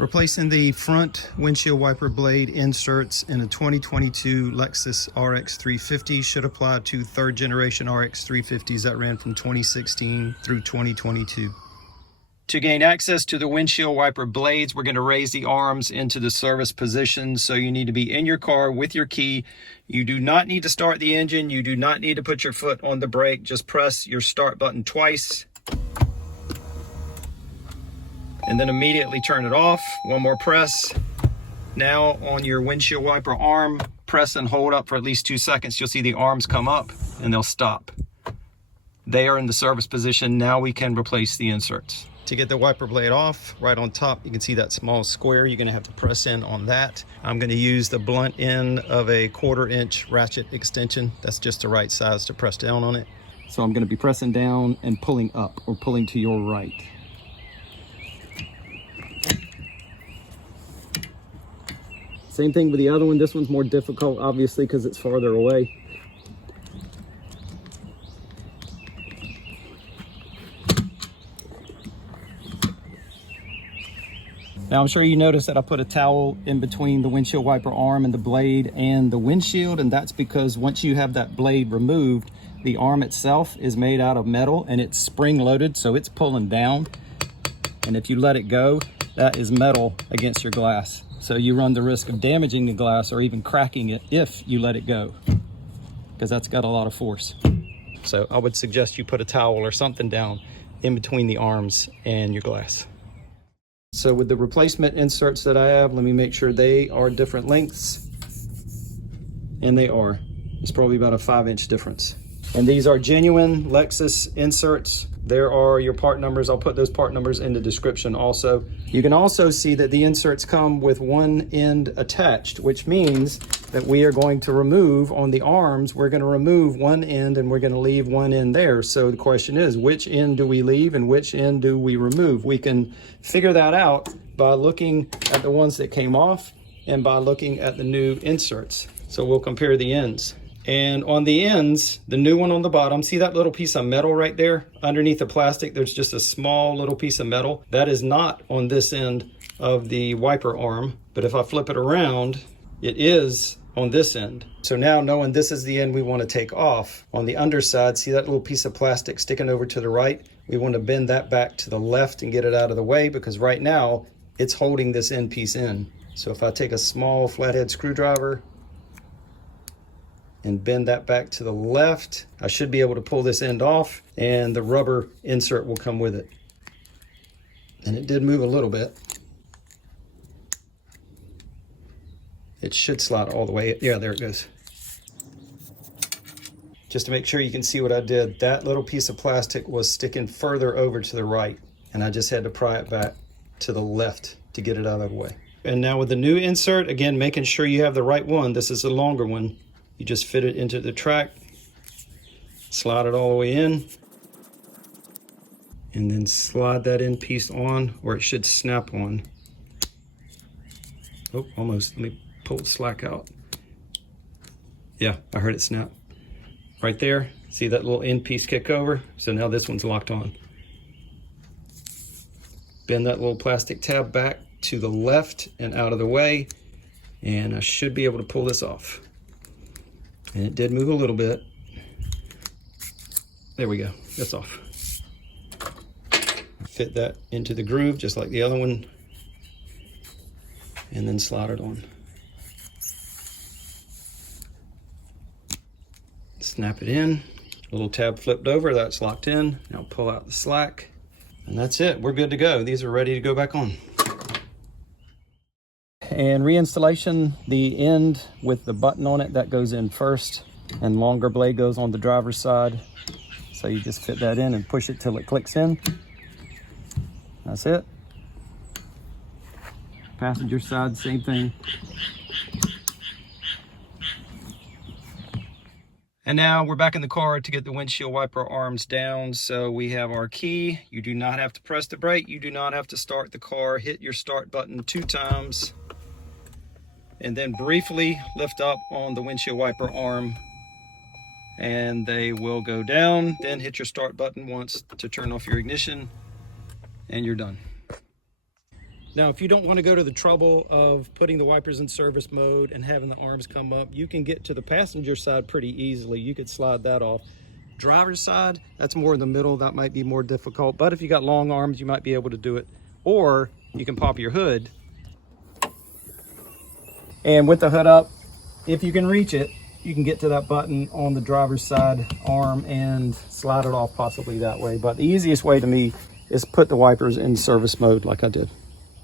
Replacing the front windshield wiper blade inserts in a 2022 Lexus RX350 should apply to third generation RX350s that ran from 2016 through 2022. To gain access to the windshield wiper blades, we're going to raise the arms into the service position. So you need to be in your car with your key. You do not need to start the engine. You do not need to put your foot on the brake. Just press your start button twice. And then immediately turn it off. One more press. Now on your windshield wiper arm, press and hold up for at least 2 seconds. You'll see the arms come up and they'll stop. They are in the service position. Now we can replace the inserts. To get the wiper blade off, right on top, you can see that small square. You're gonna have to press in on that. I'm gonna use the blunt end of a 1/4 inch ratchet extension. That's just the right size to press down on it. So I'm gonna be pressing down and pulling up, or pulling to your right. Same thing with the other one. This one's more difficult, obviously, because it's farther away. Now I'm sure you noticed that I put a towel in between the windshield wiper arm and the blade and the windshield, and that's because once you have that blade removed, the arm itself is made out of metal and it's spring loaded, so it's pulling down. And if you let it go, that is metal against your glass. So you run the risk of damaging the glass or even cracking it if you let it go, because that's got a lot of force. So I would suggest you put a towel or something down in between the arms and your glass. So with the replacement inserts that I have, let me make sure they are different lengths. And they are. It's probably about a 5-inch difference. And these are genuine Lexus inserts. There are your part numbers. I'll put those part numbers in the description also. You can also see that the inserts come with one end attached, which means that we are going to remove on the arms, we're going to remove one end and we're going to leave one end there. So the question is, which end do we leave and which end do we remove? We can figure that out by looking at the ones that came off and by looking at the new inserts. So we'll compare the ends. And on the ends, the new one on the bottom, see that little piece of metal right there? Underneath the plastic, there's just a small little piece of metal. That is not on this end of the wiper arm. But if I flip it around, it is on this end. So now, knowing this is the end we want to take off, on the underside, see that little piece of plastic sticking over to the right? We want to bend that back to the left and get it out of the way, because right now it's holding this end piece in. So if I take a small flathead screwdriver and bend that back to the left, I should be able to pull this end off and the rubber insert will come with it. And it did move a little bit. It should slide all the way. Yeah, there it goes. Just to make sure you can see what I did, that little piece of plastic was sticking further over to the right, and I just had to pry it back to the left to get it out of the way. And now with the new insert, again, making sure you have the right one. This is a longer one. You just fit it into the track, slide it all the way in, and then slide that end piece on, or it should snap on. Oh, almost. Let me pull the slack out. Yeah, I heard it snap. Right there, see that little end piece kick over? So now this one's locked on. Bend that little plastic tab back to the left and out of the way, and I should be able to pull this off. And it did move a little bit. There we go, that's off. Fit that into the groove just like the other one, and then slide it on. Snap it in, a little tab flipped over, that's locked in. Now pull out the slack, and that's it, we're good to go. These are ready to go back on. And reinstallation, the end with the button on it, that goes in first, and longer blade goes on the driver's side. So you just fit that in and push it till it clicks in. That's it. Passenger side, same thing. And now we're back in the car to get the windshield wiper arms down. So we have our key. You do not have to press the brake. You do not have to start the car. Hit your start button 2 times. And then briefly lift up on the windshield wiper arm and they will go down. Then hit your start button once to turn off your ignition and you're done. Now, if you don't want to go to the trouble of putting the wipers in service mode and having the arms come up, you can get to the passenger side pretty easily. You could slide that off. Driver's side, that's more in the middle. That might be more difficult, but if you got long arms, you might be able to do it. Or you can pop your hood. And with the hood up, if you can reach it, you can get to that button on the driver's side arm and slide it off possibly that way. But the easiest way to me is put the wipers in service mode like I did.